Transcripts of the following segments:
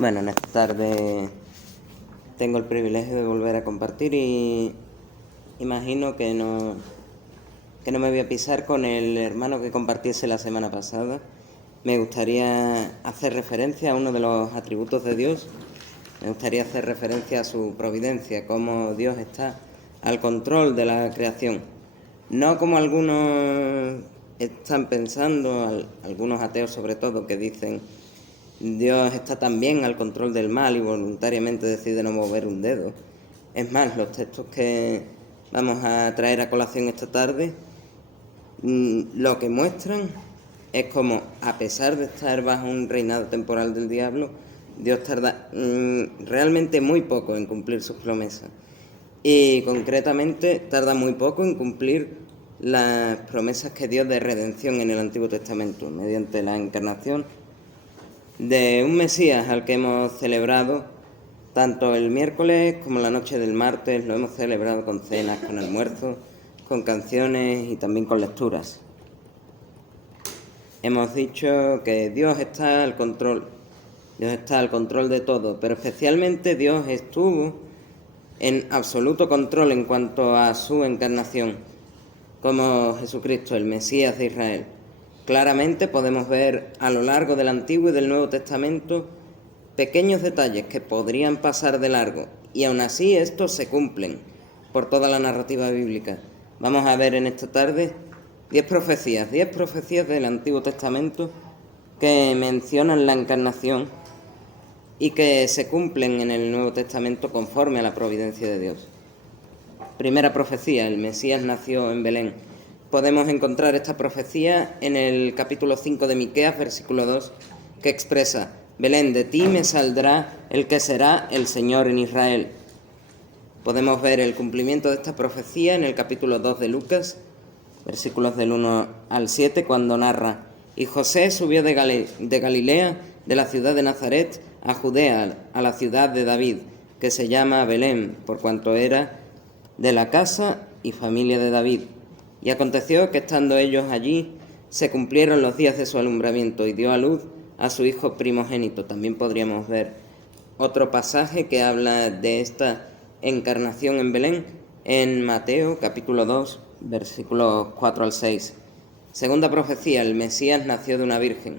Bueno, en esta tarde tengo el privilegio de volver a compartir y imagino que no me voy a pisar con el hermano que compartiese la semana pasada. Me gustaría hacer referencia a uno de los atributos de Dios. Me gustaría hacer referencia a su providencia, cómo Dios está al control de la creación. No como algunos están pensando, algunos ateos sobre todo, que dicen Dios está también al control del mal y voluntariamente decide no mover un dedo. Es más, los textos que vamos a traer a colación esta tarde, lo que muestran es como, a pesar de estar bajo un reinado temporal del diablo, Dios tarda realmente muy poco en cumplir sus promesas. Y concretamente tarda muy poco en cumplir las promesas que dio de redención en el Antiguo Testamento, mediante la encarnación de un Mesías al que hemos celebrado tanto el miércoles como la noche del martes. Lo hemos celebrado con cenas, con almuerzos, con canciones y también con lecturas. Hemos dicho que Dios está al control de todo, pero especialmente Dios estuvo en absoluto control en cuanto a su encarnación, como Jesucristo, el Mesías de Israel. Claramente podemos ver a lo largo del Antiguo y del Nuevo Testamento pequeños detalles que podrían pasar de largo, y aún así estos se cumplen por toda la narrativa bíblica. Vamos a ver en esta tarde 10 profecías del Antiguo Testamento que mencionan la encarnación y que se cumplen en el Nuevo Testamento conforme a la providencia de Dios. Primera profecía: el Mesías nació en Belén. Podemos encontrar esta profecía en el capítulo 5 de Miqueas, versículo 2, que expresa: Belén, de ti me saldrá el que será el Señor en Israel. Podemos ver el cumplimiento de esta profecía en el capítulo 2 de Lucas, versículos del 1 al 7, cuando narra: Y José subió de Galilea, de la ciudad de Nazaret, a Judea, a la ciudad de David, que se llama Belén, por cuanto era de la casa y familia de David. Y aconteció que estando ellos allí, se cumplieron los días de su alumbramiento, y dio a luz a su hijo primogénito. También podríamos ver otro pasaje que habla de esta encarnación en Belén en Mateo capítulo 2, versículos 4 al 6. Segunda profecía: el Mesías nació de una virgen.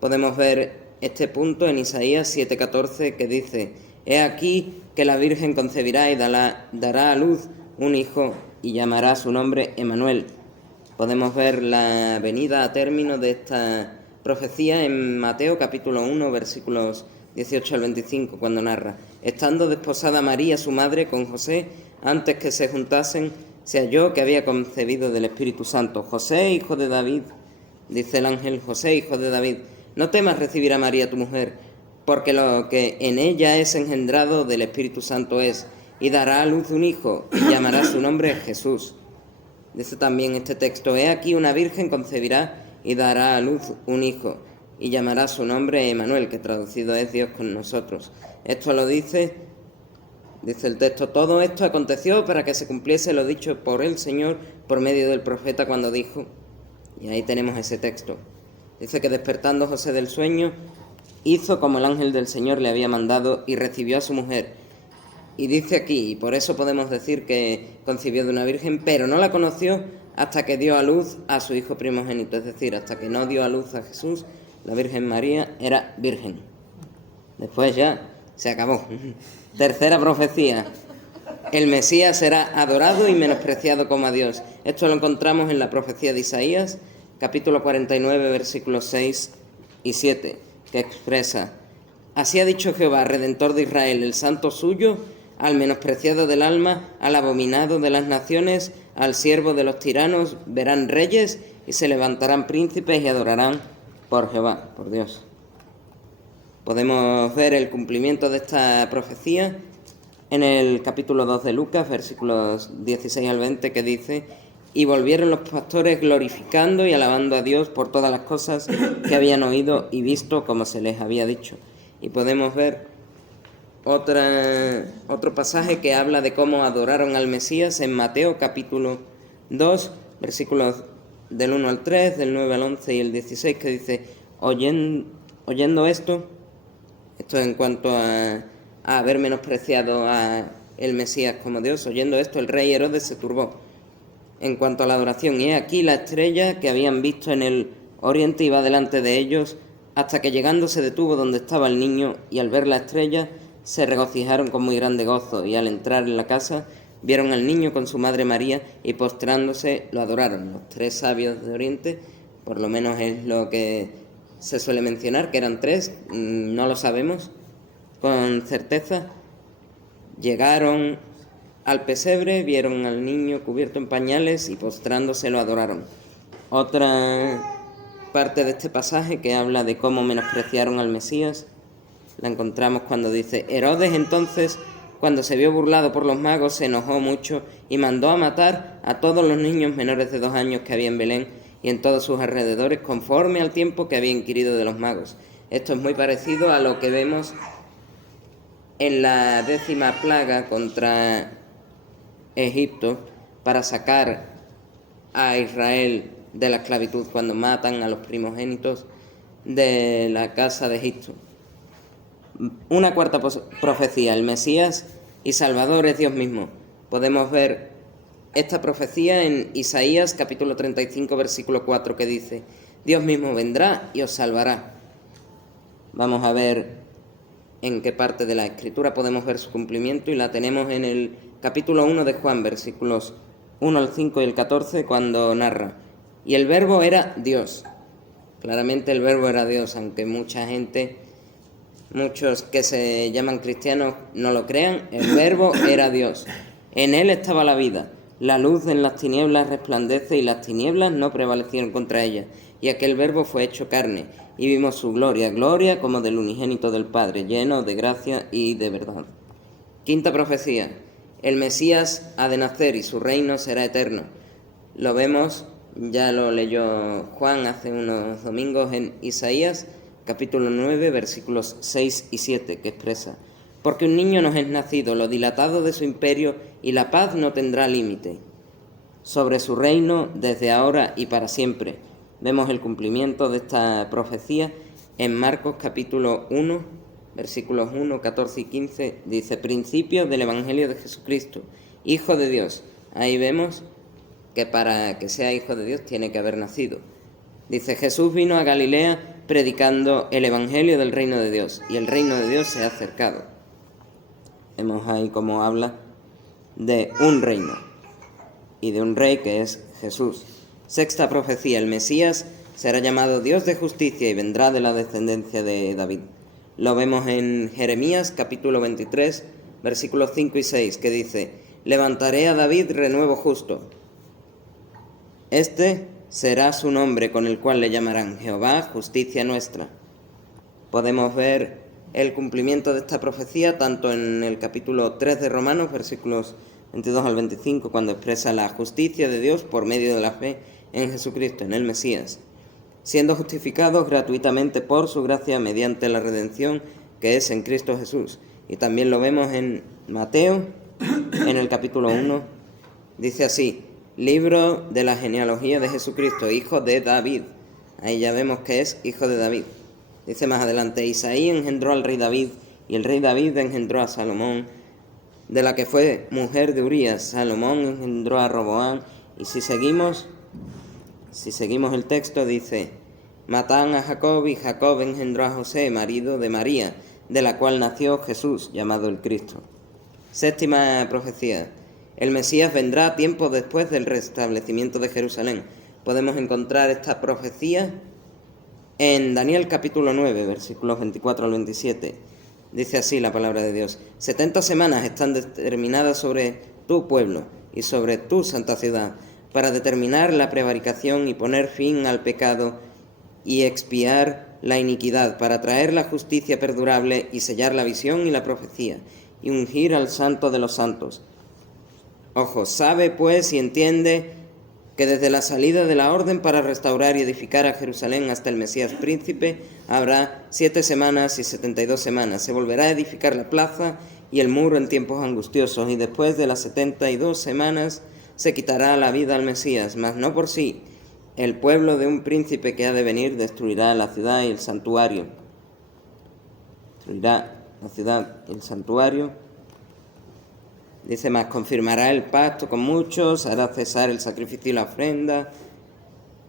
Podemos ver este punto en Isaías 7:14, que dice: He aquí que la virgen concebirá y dará a luz un hijo y llamará su nombre Emmanuel. Podemos ver la venida a término de esta profecía en Mateo capítulo 1, versículos 18 al 25, cuando narra: Estando desposada María, su madre, con José, antes que se juntasen, se halló que había concebido del Espíritu Santo. José, hijo de David, dice el ángel: José, hijo de David, no temas recibir a María tu mujer, porque lo que en ella es engendrado del Espíritu Santo es, y dará a luz un hijo, y llamará su nombre Jesús. Dice también este texto: He aquí una virgen concebirá y dará a luz un hijo, y llamará su nombre Emmanuel, que traducido es Dios con nosotros. Esto lo dice el texto: todo esto aconteció para que se cumpliese lo dicho por el Señor por medio del profeta cuando dijo. Y ahí tenemos ese texto. Dice que despertando José del sueño, hizo como el ángel del Señor le había mandado y recibió a su mujer. Y dice aquí, y por eso podemos decir que concibió de una virgen, pero no la conoció hasta que dio a luz a su hijo primogénito. Es decir, hasta que no dio a luz a Jesús, la Virgen María era virgen. Después ya se acabó. Tercera profecía: el Mesías será adorado y menospreciado como a Dios. Esto lo encontramos en la profecía de Isaías, capítulo 49, versículos 6 y 7, que expresa: Así ha dicho Jehová, Redentor de Israel, el santo suyo, al menospreciado del alma, al abominado de las naciones, al siervo de los tiranos, verán reyes y se levantarán príncipes y adorarán por Jehová, por Dios. Podemos ver el cumplimiento de esta profecía en el capítulo 2 de Lucas, versículos 16 al 20, que dice: Y volvieron los pastores glorificando y alabando a Dios por todas las cosas que habían oído y visto como se les había dicho. Y podemos ver otro pasaje que habla de cómo adoraron al Mesías en Mateo capítulo 2, versículos del 1 al 3, del 9 al 11 y el 16, que dice: oyendo esto, Esto en cuanto a haber menospreciado a el Mesías como Dios. Oyendo esto, el rey Herodes se turbó en cuanto a la adoración. Y he aquí la estrella que habían visto en el oriente iba delante de ellos, hasta que llegando se detuvo donde estaba el niño, y al ver la estrella se regocijaron con muy grande gozo, y al entrar en la casa vieron al niño con su madre María, y postrándose lo adoraron. Los 3 sabios de Oriente, por lo menos es lo que se suele mencionar, que eran 3, no lo sabemos con certeza. Llegaron al pesebre, vieron al niño cubierto en pañales y postrándose lo adoraron. Otra parte de este pasaje que habla de cómo menospreciaron al Mesías la encontramos cuando dice: Herodes entonces, cuando se vio burlado por los magos, se enojó mucho y mandó a matar a todos los niños menores de 2 años que había en Belén y en todos sus alrededores, conforme al tiempo que había inquirido de los magos. Esto es muy parecido a lo que vemos en la 10ª plaga contra Egipto, para sacar a Israel de la esclavitud, cuando matan a los primogénitos de la casa de Egipto. Una cuarta profecía: el Mesías y Salvador es Dios mismo. Podemos ver esta profecía en Isaías capítulo 35 versículo 4, que dice: Dios mismo vendrá y os salvará. Vamos a ver en qué parte de la Escritura podemos ver su cumplimiento, y la tenemos en el capítulo 1 de Juan, versículos 1 al 5 y el 14, cuando narra: y el Verbo era Dios. Claramente el Verbo era Dios, aunque muchos que se llaman cristianos no lo crean. El Verbo era Dios. En él estaba la vida. La luz en las tinieblas resplandece, y las tinieblas no prevalecieron contra ella. Y aquel Verbo fue hecho carne, y vimos su gloria, gloria como del unigénito del Padre, lleno de gracia y de verdad. Quinta profecía: el Mesías ha de nacer y su reino será eterno. Lo vemos, ya lo leyó Juan hace unos domingos en Isaías capítulo 9 versículos 6 y 7, que expresa: porque un niño nos es nacido, lo dilatado de su imperio, y la paz no tendrá límite sobre su reino desde ahora y para siempre. Vemos el cumplimiento de esta profecía en Marcos capítulo 1, versículos 1, 14 y 15. Dice: principio del Evangelio de Jesucristo, Hijo de Dios. Ahí vemos que para que sea Hijo de Dios tiene que haber nacido. Dice: Jesús vino a Galilea predicando el Evangelio del reino de Dios, y el reino de Dios se ha acercado. Vemos ahí cómo habla de un reino y de un rey, que es Jesús. Sexta profecía: el Mesías será llamado Dios de justicia y vendrá de la descendencia de David. Lo vemos en Jeremías capítulo 23, versículos 5 y 6, que dice: levantaré a David renuevo justo. Este será su nombre, con el cual le llamarán Jehová, justicia nuestra. Podemos ver el cumplimiento de esta profecía tanto en el capítulo 3 de Romanos, versículos 22 al 25, cuando expresa la justicia de Dios por medio de la fe en Jesucristo, en el Mesías, siendo justificados gratuitamente por su gracia mediante la redención que es en Cristo Jesús. Y también lo vemos en Mateo, en el capítulo 1, dice así: libro de la genealogía de Jesucristo, hijo de David. Ahí ya vemos que es hijo de David. Dice más adelante: Isaí engendró al rey David, y el rey David engendró a Salomón, de la que fue mujer de Urías. Salomón engendró a Roboam. Y si seguimos el texto, dice: Matán a Jacob, y Jacob engendró a José, marido de María, de la cual nació Jesús, llamado el Cristo. Séptima profecía: el Mesías vendrá tiempo después del restablecimiento de Jerusalén. Podemos encontrar esta profecía en Daniel capítulo 9, versículos 24 al 27. Dice así la palabra de Dios: 70 semanas están determinadas sobre tu pueblo y sobre tu santa ciudad, para determinar la prevaricación y poner fin al pecado y expiar la iniquidad, para traer la justicia perdurable y sellar la visión y la profecía, y ungir al santo de los santos. Ojo, sabe pues y entiende que desde la salida de la orden para restaurar y edificar a Jerusalén hasta el Mesías príncipe habrá 7 semanas y 72 semanas. Se volverá a edificar la plaza y el muro en tiempos angustiosos, y después de las 72 semanas se quitará la vida al Mesías, mas no por sí. El pueblo de un príncipe que ha de venir destruirá la ciudad y el santuario. destruirá la ciudad y el santuario. Dice más, confirmará el pacto con muchos, hará cesar el sacrificio y la ofrenda.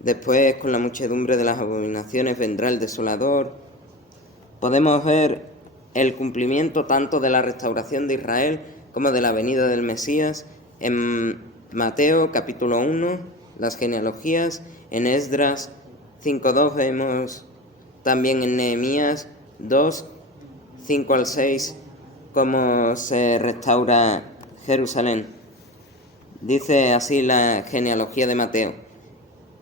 Después, con la muchedumbre de las abominaciones, vendrá el desolador. Podemos ver el cumplimiento tanto de la restauración de Israel como de la venida del Mesías en Mateo capítulo 1, las genealogías, en Esdras 5:2 vemos también en Nehemías 2, 5 al 6, cómo se restaura Jerusalén. Dice así la genealogía de Mateo.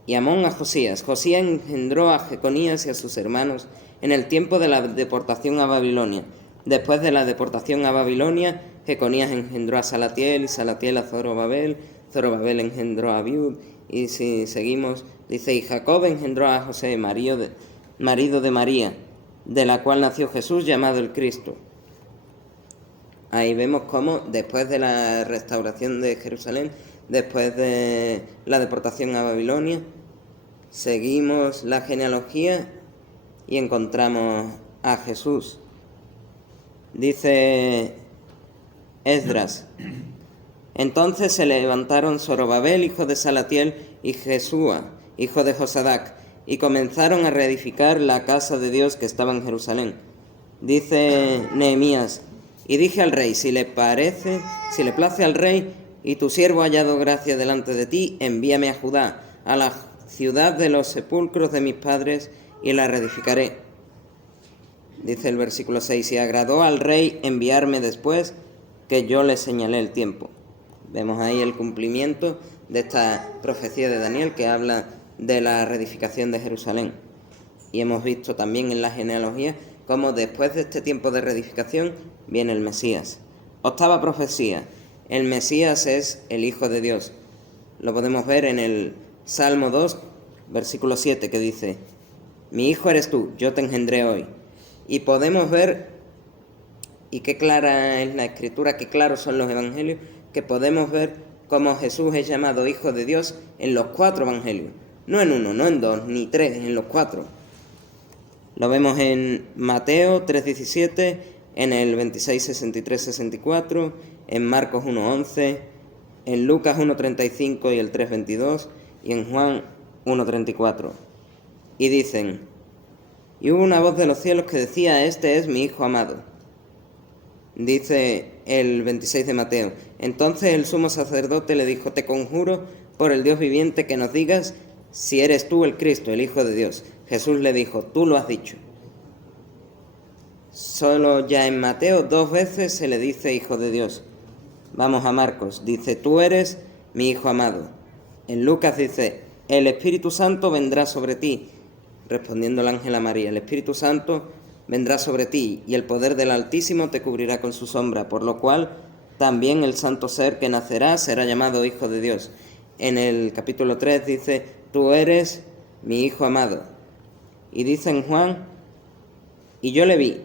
Y Amón a Josías. Josías engendró a Jeconías y a sus hermanos en el tiempo de la deportación a Babilonia. Después de la deportación a Babilonia, Jeconías engendró a Salatiel y Salatiel a Zorobabel. Zorobabel engendró a Abiud. Y si seguimos, dice, y Jacob engendró a José, marido de María, de la cual nació Jesús llamado el Cristo. Ahí vemos cómo después de la restauración de Jerusalén, después de la deportación a Babilonia, seguimos la genealogía y encontramos a Jesús. Dice Esdras, entonces se levantaron Zorobabel, hijo de Salatiel, y Jesúa, hijo de Josadac, y comenzaron a reedificar la casa de Dios que estaba en Jerusalén. Dice Nehemías, y dije al rey, si le place al rey, y tu siervo ha hallado gracia delante de ti, envíame a Judá, a la ciudad de los sepulcros de mis padres, y la reedificaré. Dice el versículo 6, y agradó al rey enviarme después, que yo le señalé el tiempo. Vemos ahí el cumplimiento de esta profecía de Daniel que habla de la reedificación de Jerusalén. Y hemos visto también en la genealogía cómo después de este tiempo de reedificación viene el Mesías. Octava profecía. El Mesías es el Hijo de Dios. Lo podemos ver en el Salmo 2, versículo 7, que dice, mi hijo eres tú, yo te engendré hoy. Y podemos ver, y qué clara es la Escritura, qué claros son los evangelios, que podemos ver cómo Jesús es llamado Hijo de Dios en los 4 evangelios. No en 1, no en 2, ni 3, en los 4. Lo vemos en Mateo 3:17, en el 26:63-64, en Marcos 1:11, en Lucas 1:35 y el 3:22, y en Juan 1:34. Y dicen, y hubo una voz de los cielos que decía, este es mi Hijo amado. Dice el 26 de Mateo, entonces el sumo sacerdote le dijo, te conjuro por el Dios viviente que nos digas si eres tú el Cristo, el Hijo de Dios. Jesús le dijo, tú lo has dicho. Solo ya en Mateo 2 veces se le dice Hijo de Dios. Vamos a Marcos, dice, tú eres mi Hijo amado. En Lucas dice, el Espíritu Santo vendrá sobre ti. Respondiendo el ángel a María, el Espíritu Santo vendrá sobre ti, y el poder del Altísimo te cubrirá con su sombra, por lo cual también el santo ser que nacerá será llamado Hijo de Dios. En el capítulo 3 dice, tú eres mi Hijo amado. Y dice en Juan, y yo le vi,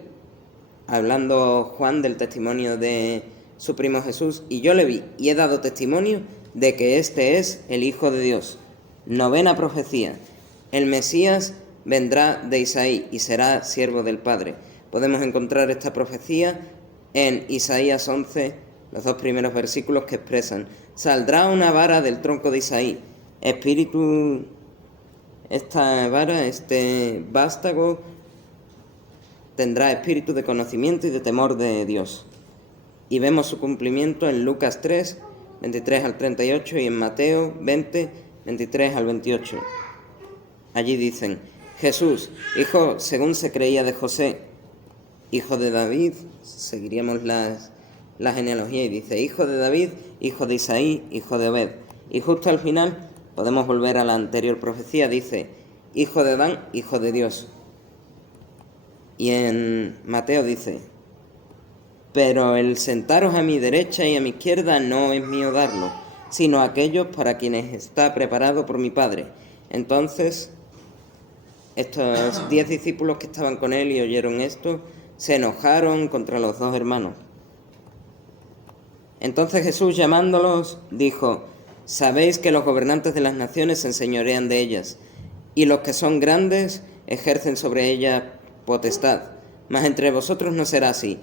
hablando Juan del testimonio de su primo Jesús, y yo le vi, y he dado testimonio de que este es el Hijo de Dios. Novena profecía, el Mesías vendrá de Isaí y será siervo del Padre. Podemos encontrar esta profecía en Isaías 11, los 2 primeros versículos que expresan, saldrá una vara del tronco de Isaí, esta vara, este vástago, tendrá espíritu de conocimiento y de temor de Dios. Y vemos su cumplimiento en Lucas 3, 23 al 38 y en Mateo 20, 23 al 28. Allí dicen, Jesús, hijo, según se creía de José, hijo de David, seguiríamos la genealogía y dice, hijo de David, hijo de Isaí, hijo de Obed. Y justo al final podemos volver a la anterior profecía, dice, hijo de Adán, hijo de Dios. Y en Mateo dice, pero el sentaros a mi derecha y a mi izquierda no es mío darlo, sino a aquellos para quienes está preparado por mi Padre. Entonces, estos 10 discípulos que estaban con él y oyeron esto, se enojaron contra los 2 hermanos. Entonces Jesús, llamándolos, dijo, sabéis que los gobernantes de las naciones se enseñorean de ellas, y los que son grandes ejercen sobre ellas potestad. Mas entre vosotros no será así,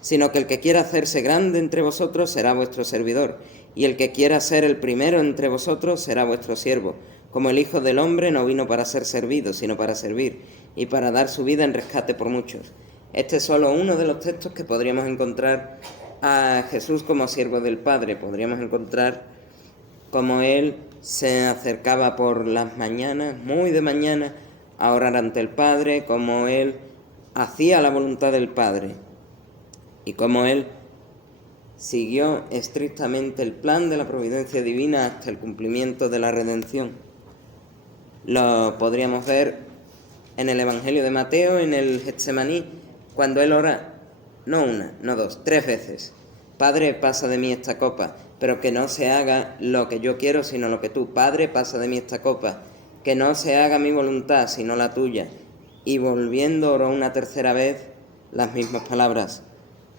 sino que el que quiera hacerse grande entre vosotros será vuestro servidor, y el que quiera ser el primero entre vosotros será vuestro siervo, como el Hijo del Hombre no vino para ser servido, sino para servir, y para dar su vida en rescate por muchos. Este es solo uno de los textos que podríamos encontrar a Jesús como siervo del Padre. Podríamos encontrar cómo Él se acercaba por las mañanas, muy de mañana, a orar ante el Padre, cómo Él hacía la voluntad del Padre y cómo Él siguió estrictamente el plan de la providencia divina hasta el cumplimiento de la redención. Lo podríamos ver en el Evangelio de Mateo, en el Getsemaní, cuando Él ora, no una, no dos, 3 veces. Padre, pasa de mí esta copa, pero que no se haga lo que yo quiero, sino lo que tú. Padre, pasa de mí esta copa, que no se haga mi voluntad, sino la tuya. Y volviendo oró una tercera vez las mismas palabras.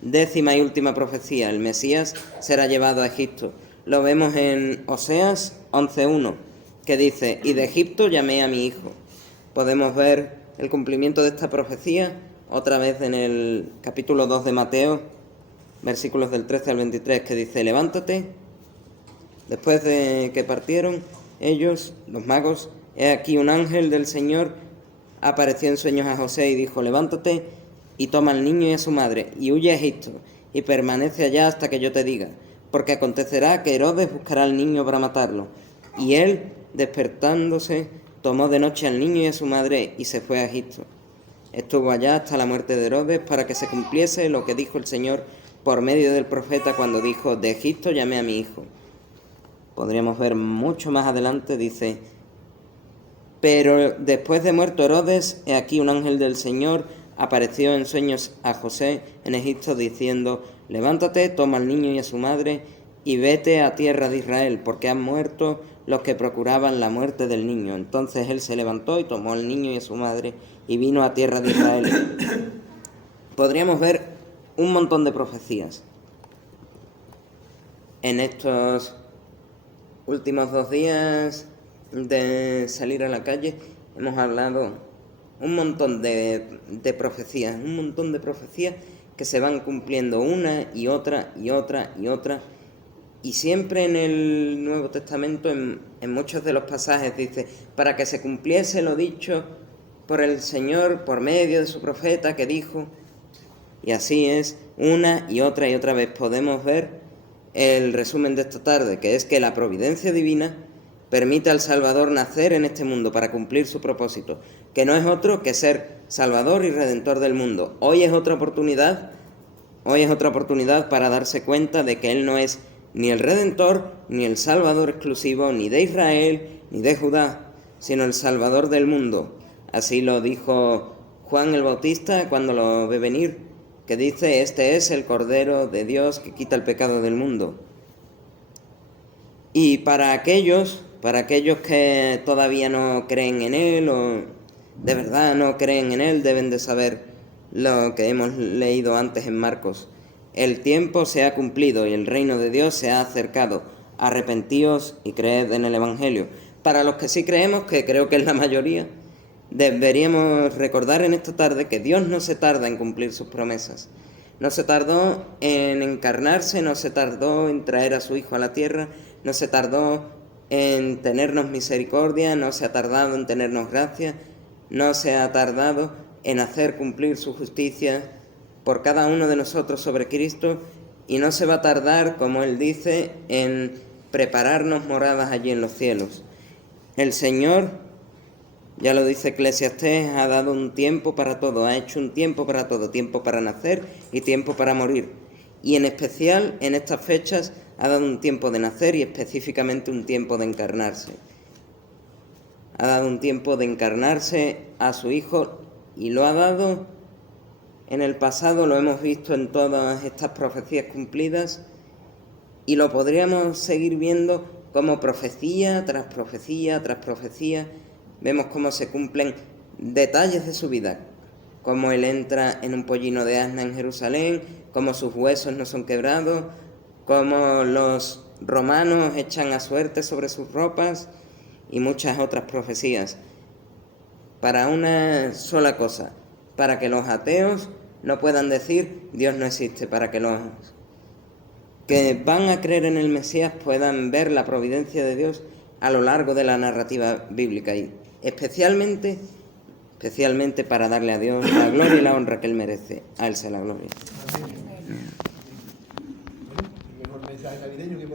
10ª y última profecía, el Mesías será llevado a Egipto. Lo vemos en Oseas 11:1, que dice, y de Egipto llamé a mi hijo. Podemos ver el cumplimiento de esta profecía otra vez en el capítulo 2 de Mateo, versículos del 13 al 23, que dice, levántate. Después de que partieron ellos, los magos, he aquí un ángel del Señor apareció en sueños a José y dijo, levántate y toma al niño y a su madre, y huye a Egipto, y permanece allá hasta que yo te diga, porque acontecerá que Herodes buscará al niño para matarlo. Y él, despertándose, tomó de noche al niño y a su madre, y se fue a Egipto. Estuvo allá hasta la muerte de Herodes, para que se cumpliese lo que dijo el Señor por medio del profeta, cuando dijo, de Egipto llamé a mi hijo. Podríamos ver mucho más adelante, dice, pero después de muerto Herodes, he aquí un ángel del Señor apareció en sueños a José en Egipto diciendo, levántate, toma al niño y a su madre y vete a tierra de Israel, porque han muerto los que procuraban la muerte del niño. Entonces él se levantó y tomó al niño y a su madre y vino a tierra de Israel. Podríamos ver un montón de profecías. En estos últimos 2 días de salir a la calle hemos hablado un montón de profecías, que se van cumpliendo una y otra y otra y otra. Y siempre en el Nuevo Testamento, en muchos de los pasajes, dice, para que se cumpliese lo dicho por el Señor, por medio de su profeta que dijo. Y así es, una y otra vez. Podemos ver el resumen de esta tarde, que es que la providencia divina permite al Salvador nacer en este mundo para cumplir su propósito, que no es otro que ser Salvador y Redentor del mundo. Hoy es otra oportunidad para darse cuenta de que Él no es ni el Redentor, ni el Salvador exclusivo, ni de Israel, ni de Judá, sino el Salvador del mundo. Así lo dijo Juan el Bautista cuando lo ve venir, que dice, este es el Cordero de Dios que quita el pecado del mundo. Y para aquellos que todavía no creen en Él o de verdad no creen en Él, deben de saber lo que hemos leído antes en Marcos. El tiempo se ha cumplido y el reino de Dios se ha acercado. Arrepentíos y creed en el Evangelio. Para los que sí creemos, que creo que es la mayoría, deberíamos recordar en esta tarde que Dios no se tarda en cumplir sus promesas. No se tardó en encarnarse, no se tardó en traer a su Hijo a la tierra, no se tardó en tenernos misericordia, no se ha tardado en tenernos gracia, no se ha tardado en hacer cumplir su justicia por cada uno de nosotros sobre Cristo, y no se va a tardar, como Él dice, en prepararnos moradas allí en los cielos. El Señor, ya lo dice Eclesiastés, ha dado un tiempo para todo, ha hecho un tiempo para todo, tiempo para nacer y tiempo para morir. Y en especial en estas fechas ha dado un tiempo de nacer y específicamente un tiempo de encarnarse. Ha dado un tiempo de encarnarse a su Hijo y lo ha dado en el pasado, lo hemos visto en todas estas profecías cumplidas y lo podríamos seguir viendo como profecía tras profecía tras profecía. Vemos cómo se cumplen detalles de su vida, cómo Él entra en un pollino de asna en Jerusalén, cómo sus huesos no son quebrados, cómo los romanos echan a suerte sobre sus ropas y muchas otras profecías. Para una sola cosa, para que los ateos no puedan decir Dios no existe para que lo hagan. Que van a creer en el Mesías puedan ver la providencia de Dios a lo largo de la narrativa bíblica y especialmente para darle a Dios la gloria y la honra que Él merece. A Él sea la gloria. Amén. Bueno, el mejor mensaje navideño que